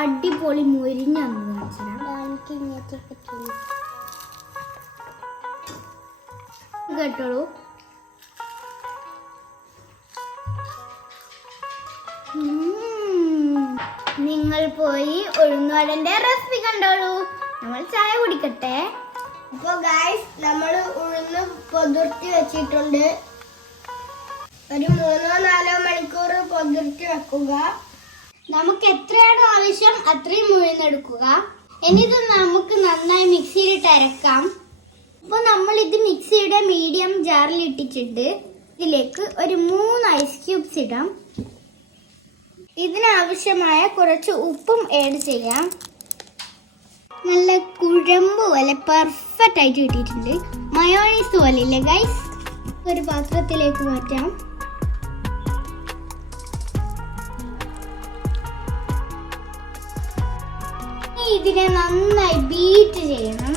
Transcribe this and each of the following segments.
അടിപൊളി മുരിഞ്ഞൊന്ന് കേട്ടോളൂ. നിങ്ങൾ പോയി ഉഴുന്നുവടന്റെ റെസിപ്പി കണ്ടോളൂ. നമ്മൾ ചായ കുടിക്കട്ടെ. അപ്പൊ ഗൈസ്, നമ്മൾ ഉഴുന്ന് പൊതിർത്തി വെച്ചിട്ടുണ്ട്. ഒരു 3-4 മണിക്കൂർ പൊതിർത്തി വെക്കുക. നമുക്ക് എത്രയാണോ ആവശ്യം അത്രയും ഉഴുന്നെടുക്കുക. ഇനി ഇത് നമുക്ക് നന്നായി മിക്സിയിലിട്ട് അരക്കാം. അപ്പോൾ നമ്മൾ ഇത് മിക്സിയുടെ മീഡിയം ജാറിൽ ഇട്ടിട്ടുണ്ട്. ഇതിലേക്ക് ഒരു 3 ഐസ് ക്യൂബ്സ് ഇടാം. ഇതിനാവശ്യമായ കുറച്ച് ഉപ്പും ആഡ് ചെയ്യാം. നല്ല കുഴമ്പ് പോലെ പെർഫെക്റ്റ് ആയിട്ട് കിട്ടിയിട്ടുണ്ട്. മയോണൈസ് പോലെ ഇല്ലേ ഗൈസ്? ഒരു പാത്രത്തിലേക്ക് മാറ്റാം. ഇതിനെ നന്നായി ബീറ്റ് ചെയ്യണം.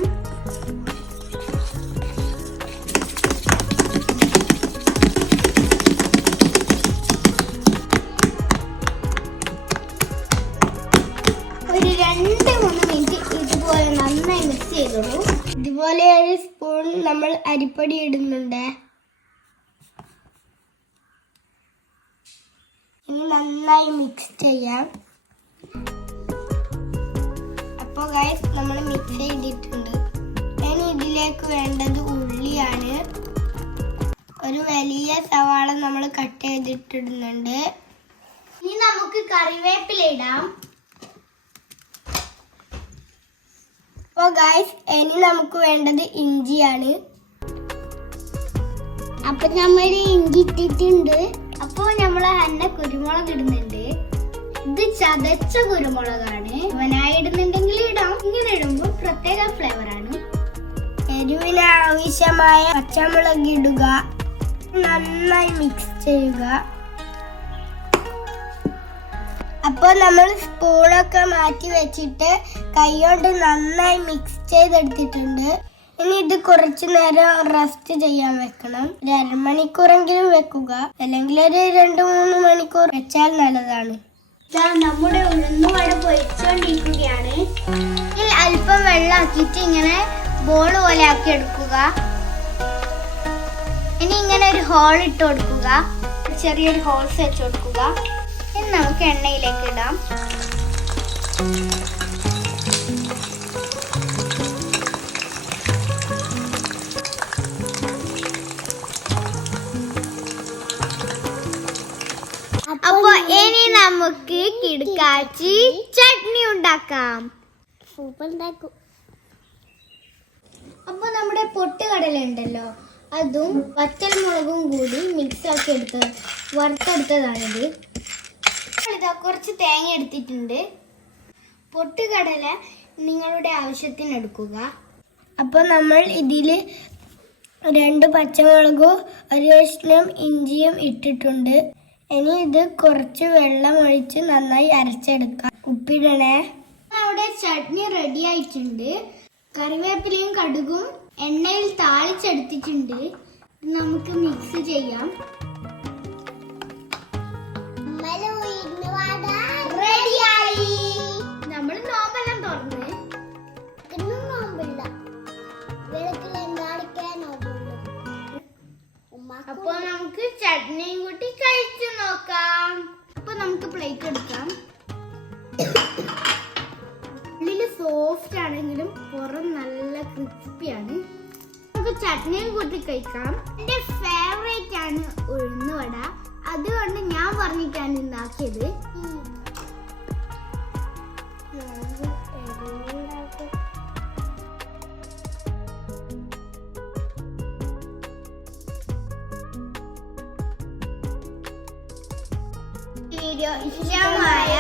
ഒരു 2-3 മിനിറ്റ് ഇതുപോലെ നന്നായി മിക്സ് ചെയ്തോളൂ. ഇതുപോലെ ഒരു സ്പൂൺ നമ്മൾ അരിപ്പൊടി ഇടുന്നുണ്ട്. ഇനി നന്നായി മിക്സ് ചെയ്യാം. അപ്പോൾ ഗൈസ്, നമ്മൾ മിക്സ് ചെയ്തിട്ടുണ്ട്. ഇനി ഇതിലേക്ക് വേണ്ടത് ഉള്ളിയാണ്. ഒരു വലിയ സവാള നമ്മൾ കട്ട് ചെയ്തിട്ടിടുന്നുണ്ട്. ഇനി നമുക്ക് കറിവേപ്പില ഇടാം. അപ്പോൾ ഗൈസ്, ഇനി നമുക്ക് വേണ്ടത് ഇഞ്ചിയാണ്. അപ്പൊ നമ്മൾ ഇഞ്ചി ഇട്ടിട്ടുണ്ട്. അപ്പോൾ നമ്മൾ തന്നെ കുരുമുളക് ഇടുന്നുണ്ട്. ഇത് ചതച്ച കുരുമുളകാണ്. ഇവനായി ഇടുന്നുണ്ടെങ്കിൽ ഇടാം. ഇങ്ങനെ ഇടുമ്പോൾ പ്രത്യേക ഫ്ലേവറാണ്. എരിവിന് ആവശ്യമായ പച്ചമുളക് ഇടുക. നന്നായി മിക്സ് ചെയ്യുക. അപ്പോൾ നമ്മൾ സ്പൂണൊക്കെ മാറ്റി വെച്ചിട്ട് കൈകൊണ്ട് നന്നായി മിക്സ് ചെയ്തെടുത്തിട്ടുണ്ട്. ഇനി ഇത് കുറച്ചു നേരം റെസ്റ്റ് ചെയ്യാൻ വെക്കണം. 1 മണിക്കൂറെങ്കിലും വെക്കുക. അല്ലെങ്കിൽ ഒരു 2-3 മണിക്കൂർ വെച്ചാൽ നല്ലതാണ്. നമ്മുടെ ഉഴുന്നുവട പൊരിച്ചുകൊണ്ടിരിക്കുകയാണ്. ഇതിൽ അല്പം വെള്ളമാക്കിയിട്ട് ഇങ്ങനെ ബോൾ പോലെ ആക്കി എടുക്കുക. ഇനി ഇങ്ങനെ ഒരു ഹോൾ ഇട്ട് കൊടുക്കുക. ചെറിയൊരു ഹോൾസ് വെച്ച് കൊടുക്കുക. ഇനി നമുക്ക് എണ്ണയിലേക്ക് ഇടാം. അപ്പൊ ഇനി നമുക്ക് കിടക്കാച്ചി ചട്നി ഉണ്ടാക്കാം. അപ്പൊ നമ്മുടെ പൊട്ടുകടല ഉണ്ടല്ലോ, അതും വറ്റൽമുളകും കൂടി മിക്സ് ആക്കി വറുത്തെടുത്തതാണിത്. ഇതാ കുറച്ച് തേങ്ങ എടുത്തിട്ടുണ്ട്. പൊട്ടുകടല നിങ്ങളുടെ ആവശ്യത്തിന് എടുക്കുക. അപ്പോൾ നമ്മൾ ഇതിൽ 2 പച്ചമുളകും 1 കഷ്ണം ഇഞ്ചിയും ഇട്ടിട്ടുണ്ട്. ഇനി ഇത് കുറച്ച് വെള്ളം ഒഴിച്ച് നന്നായി അരച്ചെടുക്കാം. ഉപ്പിടണേ. അവിടെ ചട്നി റെഡി ആയിട്ടുണ്ട്. കറിവേപ്പിലയും കടുകും എണ്ണയിൽ താളിച്ചെടുത്തിട്ടുണ്ട്. നമുക്ക് മിക്സ് ചെയ്യാം. റെഡിയായി. നമ്മൾ നോമ്പെല്ലാം തുറന്ന് അപ്പൊ നമുക്ക് ചട്നിയും കൂട്ടി കഴിച്ചു നോക്കാം. അപ്പൊ നമുക്ക് പ്ലേറ്റ് എടുക്കാം. ഉള്ളില് സോഫ്റ്റ് ആണെങ്കിലും പുറം നല്ല ക്രിസ്പിയാണ്. നമുക്ക് ചട്നിയും കൂട്ടി കഴിക്കാം. എന്റെ ഫേവറേറ്റ് ആണ് ഉഴുന്നുവട. അതുകൊണ്ട് ഞാൻ പറഞ്ഞിട്ടാണ് ഉണ്ടാക്കിയത്. വീഡിയോ ഇഷ്ടമായ